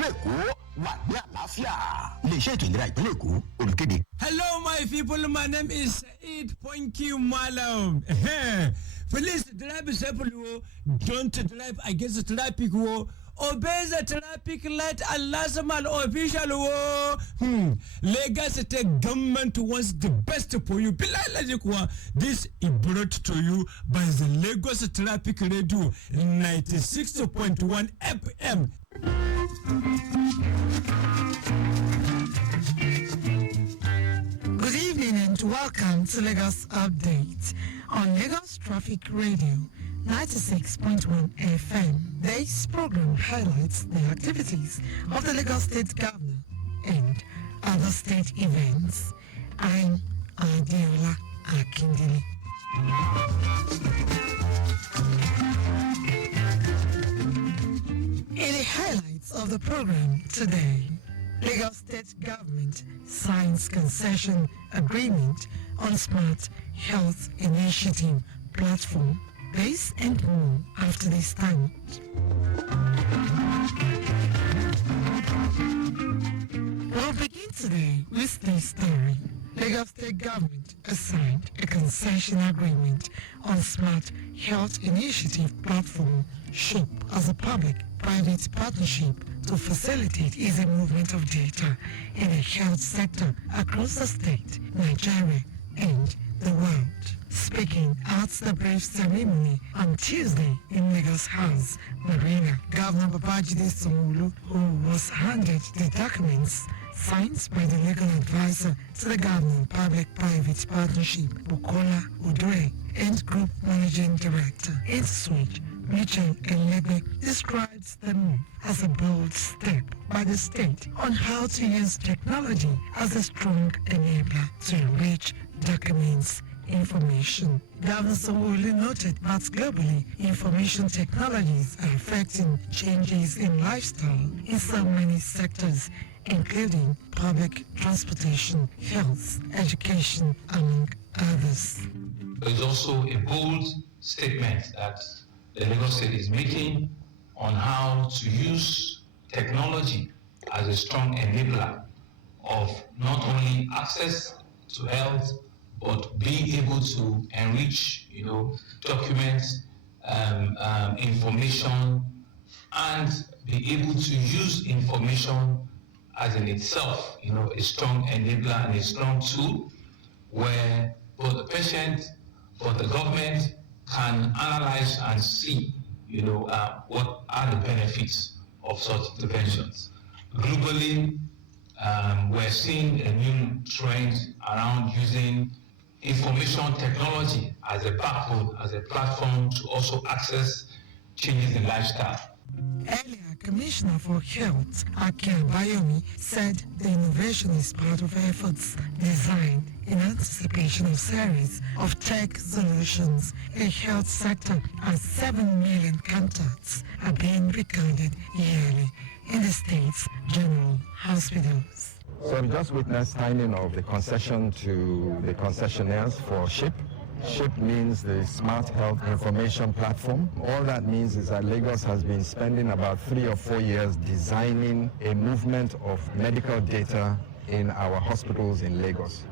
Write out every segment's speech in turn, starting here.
ìlú Èkó wà ní àlàáfíà. Iléeṣẹ́ ètò ìlera ìpínlẹ̀ Èkó olùkéde. Hello, my people. My name is Said Ponki Malam. Please drive safely. Don't drive against traffic. Obey the traffic light and last man official. Lagos State government wants the best for you. This is brought to you by the Lagos Traffic Radio 96.1 FM. Good evening and welcome to Lagos Update on Lagos Traffic Radio 96.1 FM. This program highlights the activities of the Lagos State Governor and other state events. I'm Adeola Akindele. In the highlights of the program today, Lagos State Government signs concession agreement on Smart Health Initiative platform. This and more after this time. We'll begin today with this story. Lagos State Government has signed a concession agreement on Smart Health Initiative platform, SHIP, as a public-private partnership to facilitate easy movement of data in the health sector across the state, Nigeria, and the world. Speaking at the brief ceremony on Tuesday in Lagos House, Marina, Governor Babajide Sanwo-Olu, who was handed the documents signed by the legal advisor to the government public-private partnership, Bukola Udre, and Group Managing Director, InSwitch, Mitchell Elegbe, describes the move as a bold step by the state on how to use technology as a strong enabler to enrich documents information. Governor Sanwo-Olu noted that globally, information technologies are affecting changes in lifestyle in so many sectors, including public transportation, health, education, among others. There's also a bold statement that the Lagos State is making on how to use technology as a strong enabler of not only access to health, but being able to enrich, documents, information, and be able to use information as in itself, a strong enabler and a strong tool where both the patient, but the government can analyze and see, what are the benefits of such interventions. Globally, we're seeing a new trend around using information technology as a backbone, as a platform to also access changes in lifestyle. Earlier, Commissioner for Health, Akin Bayomi, said the innovation is part of efforts designed in anticipation of series of tech solutions in the health sector, as 7 million contacts are being recorded yearly in the state's general hospitals. So we just witnessed signing of the concession to the concessionaires for SHIP. SHIP means the Smart Health Information Platform. All that means is that Lagos has been spending about 3 or 4 years designing a movement of medical data in our hospitals in Lagos.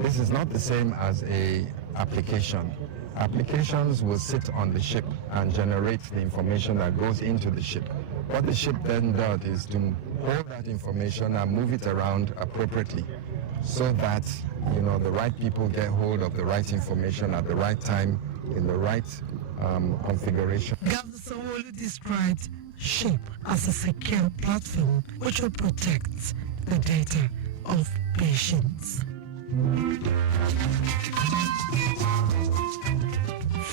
This is not the same as an application. Applications will sit on the SHIP and generate the information that goes into the SHIP. What the SHIP then does is to hold that information and move it around appropriately so that, the right people get hold of the right information at the right time in the right configuration. Governor Sanwo-Olu described SHIP as a secure platform which will protect the data of patients.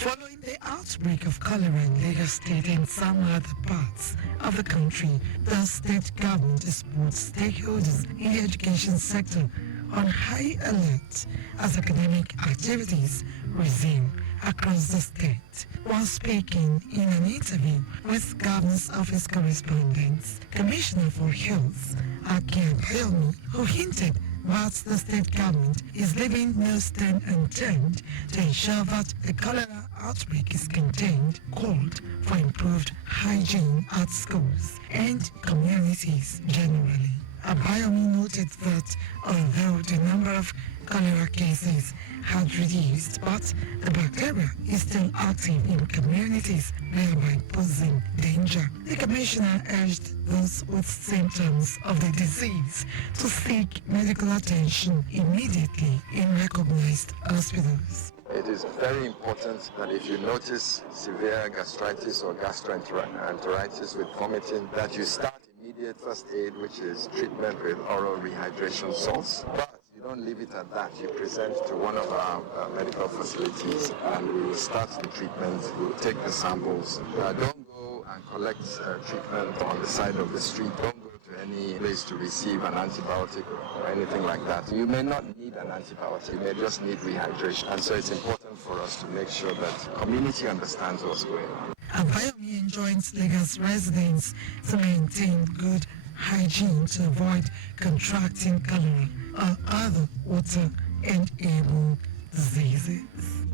Following the outbreak of cholera in Lagos State and some other parts of the country, the state government has put stakeholders in the education sector on high alert as academic activities resume across the state. While speaking in an interview with Governor's Office correspondents, Commissioner for Health, Akin Bayomi, who hinted but the state government is leaving no stone unturned to ensure that the cholera outbreak is contained, called for improved hygiene at schools and communities generally. Abayomi noted that although the number of cholera cases had reduced, but the bacteria is still active in communities, thereby posing danger. The commissioner urged those with symptoms of the disease to seek medical attention immediately in recognized hospitals. It is very important that if you notice severe gastritis or gastroenteritis with vomiting, that you start immediate first aid, which is treatment with oral rehydration salts. But you don't leave it at that. You present to one of our medical facilities and we will start the treatment. We'll take the samples. Don't go and collect treatment on the side of the street. Don't go to any place to receive an antibiotic or anything like that. You may not need an antibiotic. You may just need rehydration. And so it's important for us to make sure that the community understands what's going on. Abayomi enjoins Lagos residents to maintain good hygiene to avoid contracting cholera or other water and airborne diseases.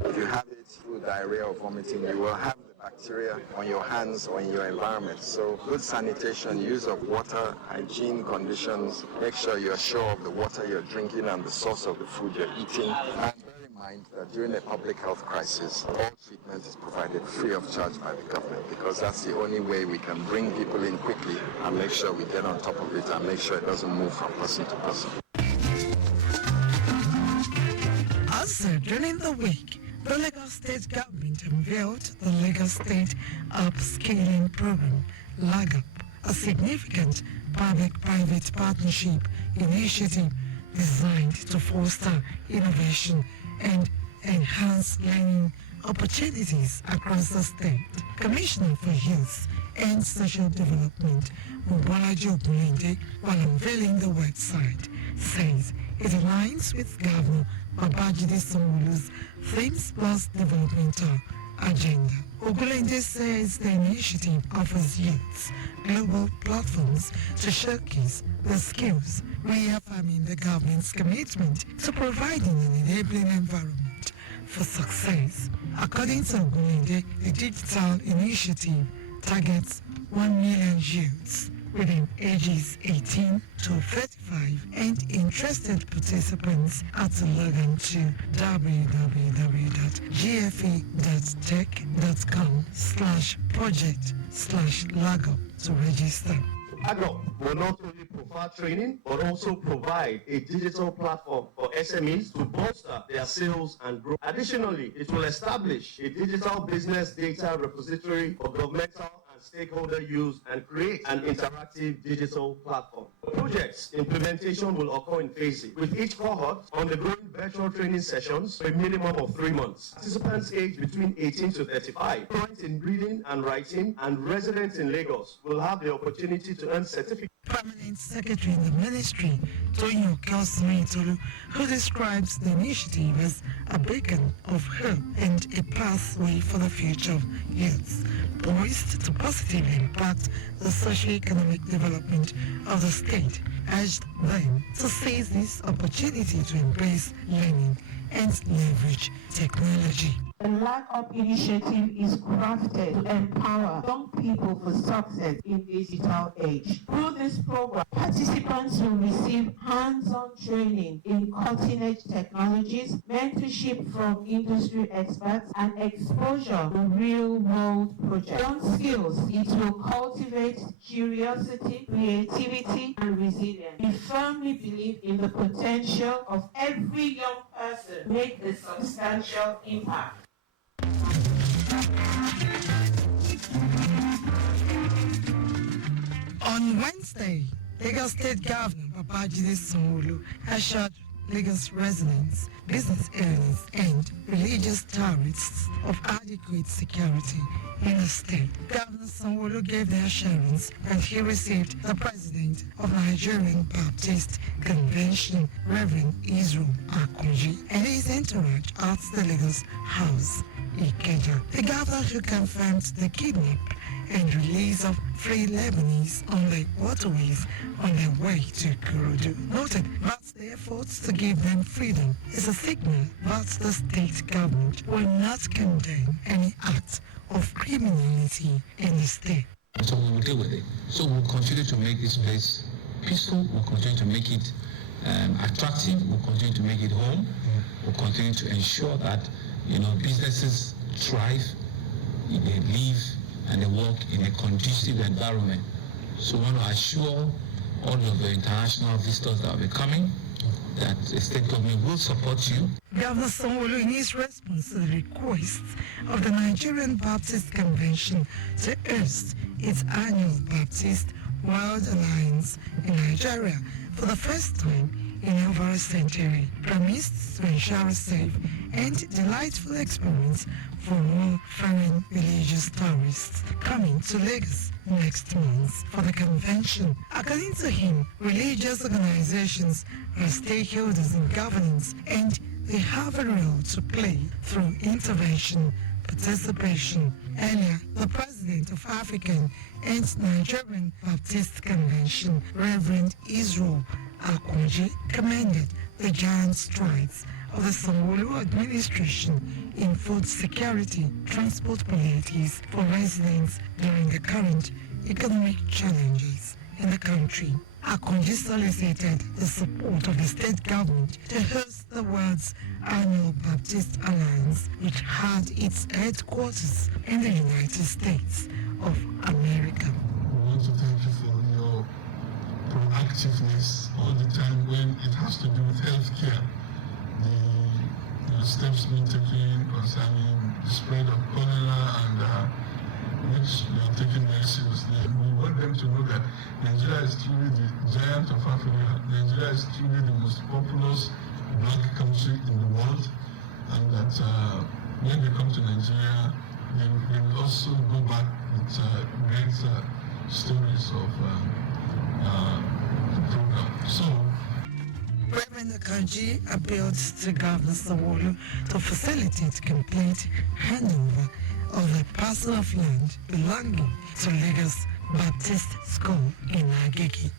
If you have it through diarrhea or vomiting, you will have the bacteria on your hands or in your environment. So good sanitation, use of water, hygiene conditions, make sure you're sure of the water you're drinking and the source of the food you're eating. And bear in mind that during a public health crisis, all treatment is provided free of charge by the government, because that's the only way we can bring people in quickly and make sure we get on top of it and make sure it doesn't move from person to person. Also, during the week, the Lagos State government unveiled the Lagos State Upscaling Program, LAGUP, a significant public-private partnership initiative designed to foster innovation and enhance learning opportunities across the state. Commissioner for Youth and Social Development, Mobolaji Ogunlende, while unveiling the website, says it aligns with Governor Babajide Sanwo-Olu's Themes Plus developmental agenda. Ogunlende says the initiative offers youths global platforms to showcase their skills, reaffirming the government's commitment to providing an enabling environment for success. According to Ogunlende, the digital initiative targets 1 million youths within ages 18 to 35, and interested participants are to log on to www.gfe.tech.com/project/lagup to register. AGOP will not only provide training, but also provide a digital platform for SMEs to bolster their sales and growth. Additionally, it will establish a digital business data repository for governmental and stakeholder use and create an interactive digital platform. The project's implementation will occur in phases, with each cohort undergoing virtual training sessions for a minimum of 3 months. Participants aged between 18 to 35, fluent in reading and writing, and residents in Lagos will have the opportunity to earn certificates. Permanent Secretary in the Ministry, Toyin Okeosimi-Itolu, who describes the initiative as a beacon of hope and a pathway for the future of youth, poised to positively impact the socio-economic development of the state, urged them to seize this opportunity to embrace learning and leverage technology. The LAGUP initiative is crafted to empower young people for success in this digital age. Through this program, participants will receive hands-on training in cutting-edge technologies, mentorship from industry experts, and exposure to real-world projects. Beyond skills, it will cultivate curiosity, creativity, and resilience. We firmly believe in the potential of every young person to make a substantial impact. On Wednesday, Lagos State Governor Babajide Sanwo-Olu assured Lagos residents, business owners, and religious tourists of adequate security in the state. Governor Sanwo-Olu gave the assurance when he received the president of Nigerian Baptist Convention, Reverend Israel Akunji, and his entourage at the Lagos House, Ikeja. The governor who confirmed the kidnap and release of free Lebanese on the waterways on their way to Kurudu. Noted that the efforts to give them freedom is a signal that the state government will not condone any act of criminality in the state. So we will deal with it. So we'll continue to make this place peaceful, we'll continue to make it attractive, we'll continue to make it home, we'll continue to ensure that, businesses thrive, they live and they work in a conducive environment. So we want to assure all of the international visitors that will be coming that the state government will support you. Governor Sanwo-Olu, in his response to the request of the Nigerian Baptist Convention to host its annual Baptist World Alliance in Nigeria for the first time in over a century, promised to ensure a safe and delightful experience for all foreign religious tourists coming to Lagos next month for the convention. According to him, religious organizations are stakeholders in governance and they have a role to play through intervention, participation. Earlier, the president of African and Nigerian Baptist Convention, Reverend Israel Akindele, commended the giant strides of the Sanwo-Olu administration in food security, transport priorities for residents during the current economic challenges in the country. Akindele solicited the support of the state government to host the world's annual Baptist Alliance, which had its headquarters in the United States of America. We want to thank you for your proactiveness all the time when it has to do with healthcare. The steps being taken concerning the spread of cholera and which we are taking very seriously. We want them to know that Nigeria is truly the giant of Africa. Nigeria is truly the most populous black country in the world, and that when they come to Nigeria, they will also go back with great stories of the program. So, Reverend Akindele appealed to Governor Sanwo-Olu to facilitate complete handover of a parcel of land belonging to Lagos Baptist School in Agege.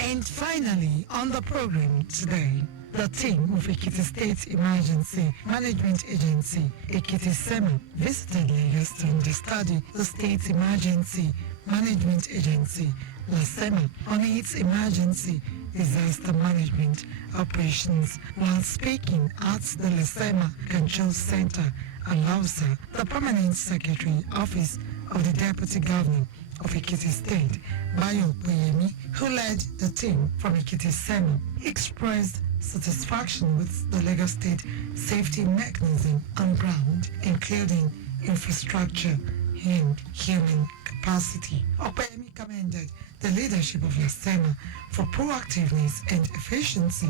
And finally, on the program today, the team of Ekiti State Emergency Management Agency, Ekiti SEMA, visited Lagos to understudy the State Emergency Management Agency, LASEMA, on its emergency disaster management operations. While speaking at the LASEMA Control Center, Alausa, the Permanent Secretary Office of the Deputy Governor of Ekiti State, Bayo Boyemi, who led the team from Ekiti SEMA, expressed satisfaction with the Lagos State safety mechanism on ground, including infrastructure and human capacity. Opeyemi commended the leadership of LASEMA for proactiveness and efficiency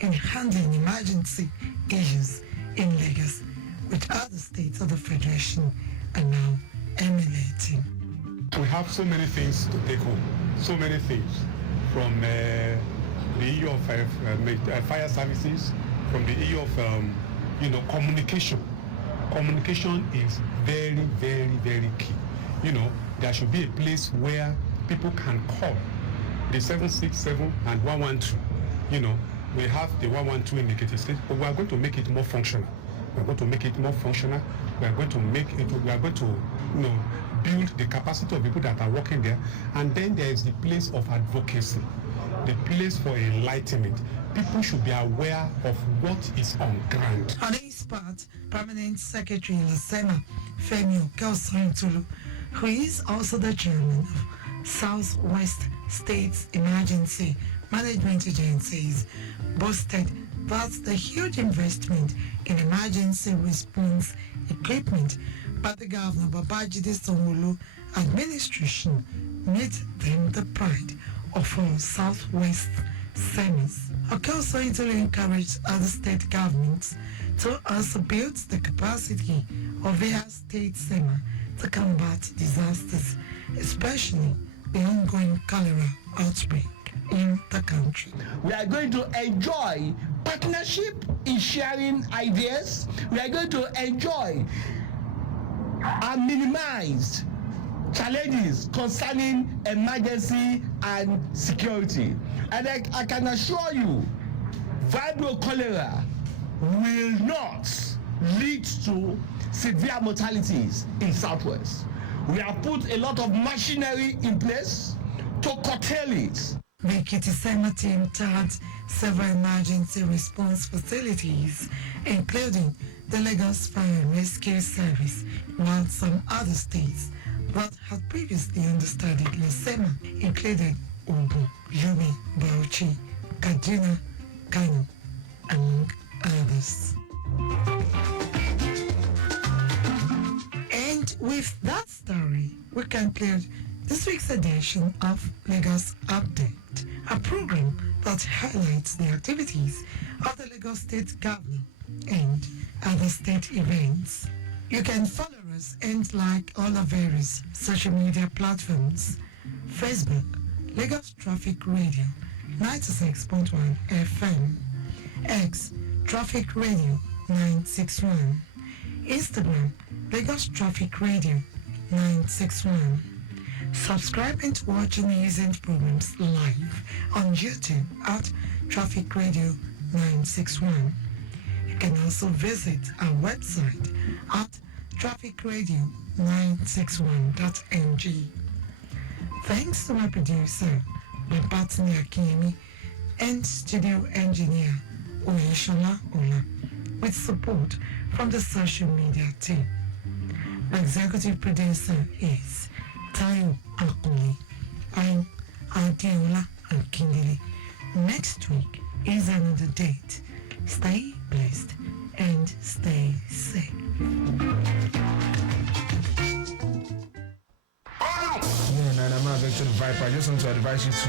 in handling emergency issues in Lagos, which other states of the Federation are now emulating. We have so many things to take home, so many things, from the issue of fire services, from the issue of communication. Communication is very, very, very key. There should be a place where people can call the 767 and 112. We have the 112 in Ekiti State, but we are going to make it more functional. We are going to make it more functional. We are going to build the capacity of people that are working there. And then there is the place of advocacy, the place for enlightenment. People should be aware of what is on ground. On his part, Permanent Secretary LASEMA, Femi Okeosanyintolu, who is also the chairman of Southwest States Emergency Management Agencies, boasted that the huge investment in emergency response equipment by the Governor Babajide Sanwo-Olu administration made them the pride of all Southwest SEMAs. Okeosanyintolu encouraged other state governments to also build the capacity of their state SEMA to combat disasters, especially the ongoing cholera outbreak. in the country. We are going to enjoy partnership in sharing ideas. We are going to enjoy and minimize challenges concerning emergency and security. And I can assure you, vibrio cholera will not lead to severe mortalities in Southwest. We have put a lot of machinery in place to curtail it. The Kitisema team toured several emergency response facilities, including the Lagos Fire and Rescue Service, while some other states that had previously understudied Lisema included Ogun, Yobe, Bauchi, Kaduna, Kano, among others. And with that story, we conclude this week's edition of Lagos Update, a program that highlights the activities of the Lagos State Governor and other state events. You can follow us and like all our various social media platforms. Facebook, Lagos Traffic Radio, 96.1 FM. X, Traffic Radio, 961. Instagram, Lagos Traffic Radio, 961. Subscribe and watch news and programs live on YouTube at Traffic Radio 961. You can also visit our website at trafficradio961.ng. Thanks to my producer, my partner Akimi, and studio engineer Oyeshola Ola, with support from the social media team. The executive producer is Tayo Akoli. I'm Adeola Akindele. Next week is another date. Stay blessed and stay safe. Yeah, I'm not to the Viper. I just want to advise you to